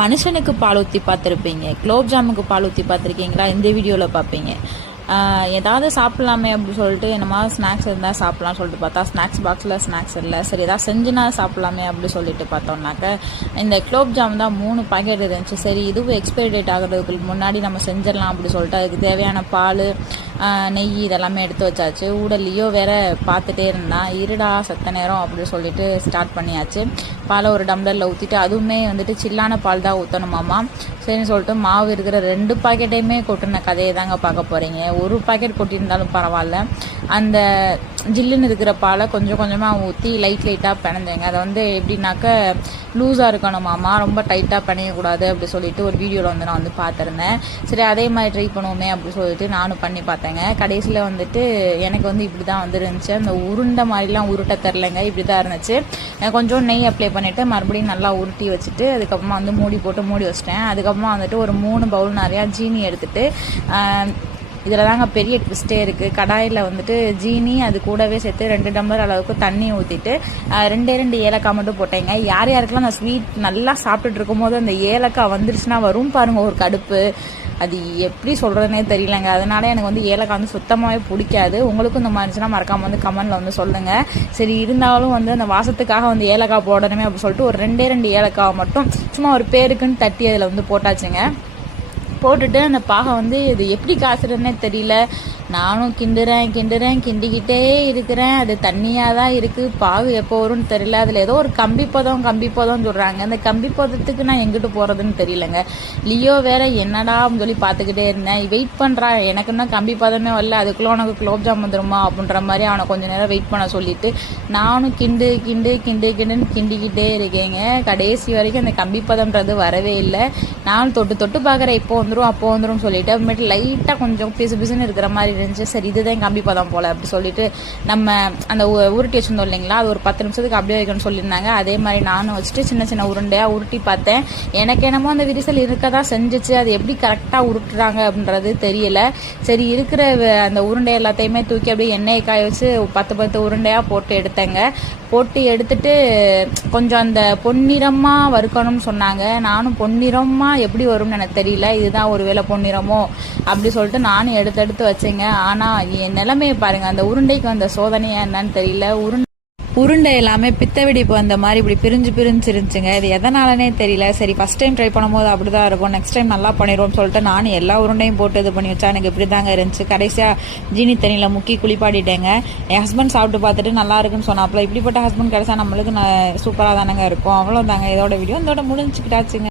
மனுஷனுக்கு பால் ஊற்றி பார்த்துருப்பீங்க, குலோப் ஜாமுக்கு பால் ஊற்றி பார்த்துருக்கீங்களா? இந்த வீடியோவில் பார்ப்பீங்க. ஏதாவது சாப்பிட்லாமே அப்படின்னு சொல்லிட்டு என்னமா ஸ்நாக்ஸ் இருந்தால் சாப்பிட்லான்னு சொல்லிட்டு பார்த்தா ஸ்நாக்ஸ் பாக்ஸில் ஸ்நாக்ஸ் இல்லை. சரி ஏதாவது செஞ்சுனா சாப்பிட்லாமே அப்படின்னு சொல்லிட்டு பார்த்தோம்னாக்க இந்த குலோப் ஜாம் தான் 3 பாக்கெட் இருந்துச்சு. சரி இதுவும் எக்ஸ்பைரி டேட் ஆகிறதுக்கு முன்னாடி நம்ம செஞ்சிடலாம் அப்படின்னு சொல்லிட்டு அதுக்கு தேவையான பால், நெய் இதெல்லாமே எடுத்து வச்சாச்சு. ஊடல்லையோ வேற பார்த்துட்டே இருந்தான். இருடா சத்த நேரம் அப்படின்னு சொல்லிட்டு ஸ்டார்ட் பண்ணியாச்சு. பாலை ஒரு டம்ளரில் ஊற்றிட்டு, அதுவுமே வந்துட்டு சில்லான பால் தான் ஊற்றணுமாமா. சரின்னு சொல்லிட்டு மாவு இருக்கிற 2 பாக்கெட்டையுமே கொட்டின கதையை தாங்க பார்க்க போகிறீங்க. ஒரு பாக்கெட் கொட்டியிருந்தாலும் பரவாயில்ல, அந்த ஜில்லுன்னு இருக்கிற பாலை கொஞ்சம் கொஞ்சமாக ஊற்றி லைட்டாக பிணைஞ்சேங்க. அதை வந்து எப்படின்னாக்க லூஸாக இருக்கணுமாமா, ரொம்ப டைட்டாக பிணையக்கூடாது அப்படி சொல்லிட்டு ஒரு வீடியோவில் வந்து நான் வந்து பார்த்துருந்தேன். சரி அதே மாதிரி ட்ரை பண்ணுவோமே அப்படி சொல்லிட்டு நானும் பண்ணி பார்த்தேங்க. கடைசியில் வந்துட்டு எனக்கு வந்து இப்படி தான் வந்து இருந்துச்சு. அந்த உருண்டை மாதிரிலாம் உருட்ட தெரிலங்க, இப்படி தான் இருந்துச்சு. கொஞ்சம் நெய் அப்ளை பண்ணிவிட்டு மறுபடியும் நல்லா உருட்டி வச்சுட்டு அதுக்கப்புறமா வந்து மூடி போட்டு மூடி வச்சிட்டேன். அதுக்கப்புறமா வந்துட்டு ஒரு 3 பவுல் நிறையா ஜீனி எடுத்துட்டு, இதில் தாங்க பெரிய ட்விஸ்ட்டே இருக்குது. கடாயில் வந்துட்டு ஜீனி அது கூடவே சேர்த்து 2 டம்ளர் அளவுக்கு தண்ணி ஊற்றிட்டு 2 ஏலக்காய் மட்டும் போட்டேங்க. யாருக்கெல்லாம் அந்த ஸ்வீட் நல்லா சாப்பிட்டுட்டு இருக்கும்போது அந்த ஏலக்காய் வந்துருச்சுன்னா வரும் பாருங்கள் ஒரு கடுப்பு, அது எப்படி சொல்கிறதுனே தெரியலங்க. அதனால எனக்கு வந்து ஏலக்காய் வந்து சுத்தமாகவே பிடிக்காது. உங்களுக்கும் இந்த மாதிரி இருந்துச்சுன்னா மறக்காமல் வந்து கமெண்டில் வந்து சொல்லுங்கள். சரி இருந்தாலும் வந்து அந்த வாசத்துக்காக வந்து ஏலக்காய் போடணுமே அப்படின்னு சொல்லிட்டு ஒரு 2 ஏலக்காய் மட்டும் சும்மா ஒரு பேருக்குன்னு தட்டி அதில் வந்து போட்டாச்சுங்க. போட்டுட்டு அந்த பாகை வந்து இது எப்படி காசுறதுன்னே தெரியல. நானும் கிண்டிக்கிட்டே இருக்கிறேன். அது தண்ணியாக தான் இருக்குது, பாகு எப்போ வரும்னு தெரியல. அதில் ஏதோ ஒரு கம்பி பதம் சொல்கிறாங்க. அந்த கம்பி பதத்துக்கு நான் எங்கிட்டு போகிறதுன்னு தெரியலங்க. லியோ வேற என்னடா அப்படின்னு சொல்லி பார்த்துக்கிட்டே இருந்தேன். வெயிட் பண்ணுறா, எனக்கு இன்னும் கம்பி பதமே வரல, அதுக்குள்ளே உனக்கு குலோப் ஜாம் வந்துருமா அப்படின்ற மாதிரி அவனை கொஞ்சம் நேரம் வெயிட் பண்ண சொல்லிட்டு நானும் கிண்டுன்னு கிண்டிக்கிட்டே இருக்கேங்க. கடைசி வரைக்கும் அந்த கம்பி பதம்ன்றது வரவே இல்லை. நானும் தொட்டு பார்க்குறேன், இப்போ வந்துடும் அப்போ வந்துடும் சொல்லிட்டு அப்புறமேட்டு லைட்டாக கொஞ்சம் பிசுன்னு இருக்கிற மாதிரி இருந்துச்சு. சரி இதுதான் கம்பி பதம் போல அப்படி சொல்லிட்டு நம்ம அந்த உருட்டி வச்சிருந்தோம் இல்லைங்களா, அது ஒரு 10 நிமிஷத்துக்கு அப்படியே வைக்கணும்னு சொல்லியிருந்தாங்க. அதே மாதிரி நானும் வச்சுட்டு சின்ன உருண்டையாக உருட்டி பார்த்தேன். எனக்கு என்னமோ அந்த விரிசல் இருக்கதான் செஞ்சிச்சு. அது எப்படி கரெக்டாக உருட்டுறாங்க அப்படின்றது தெரியல. சரி இருக்கிற அந்த உருண்டை எல்லாத்தையுமே தூக்கி அப்படியே எண்ணெயை காய வச்சு 10 உருண்டையாக போட்டு எடுத்தேங்க. போட்டு எடுத்துட்டு கொஞ்சம் அந்த பொன்னிறமாக வறுக்கணும்னு சொன்னாங்க. நானும் பொன்னிறமாக எப்படி வரும்னு எனக்கு தெரியல, இதுதான் ஒருவேளை பொன்னிறமோ அப்படி சொல்லிட்டு நானும் எடுத்து வச்சேங்க. ஆனால் என் நிலைமையை பாருங்கள், அந்த உருண்டைக்கு வந்த சோதனையா என்னன்னு தெரியல. உருண்டை எல்லாமே பித்த வெடிப்பு அந்த மாதிரி இப்படி பிரிஞ்சு இருந்துச்சுங்க. இது எதனாலனே தெரியல. சரி ஃபர்ஸ்ட் டைம் ட்ரை பண்ணும்போது அப்படிதான் இருக்கும், நெக்ஸ்ட் டைம் நல்லா பண்ணிடுவோம்னு சொல்லிட்டு நானும் எல்லா உருண்டையும் போட்டு இது பண்ணி வச்சா எனக்கு இப்படி தாங்க இருந்துச்சு. கடைசியாக ஜீனி தண்ணியில் முக்கி குளிப்பாட்டிட்டேங்க. என் ஹஸ்பண்ட் சாப்பிட்டு பார்த்துட்டு நல்லா இருக்குன்னு சொன்னாப்புல. இப்படிப்பட்ட ஹஸ்பண்ட் கிடைச்சா நம்மளுக்கு சூப்பராக தானங்க இருக்கும். அவ்வளோதாங்க இதோட வீடியோ இதோட முடிஞ்சுக்கிட்டாச்சுங்க.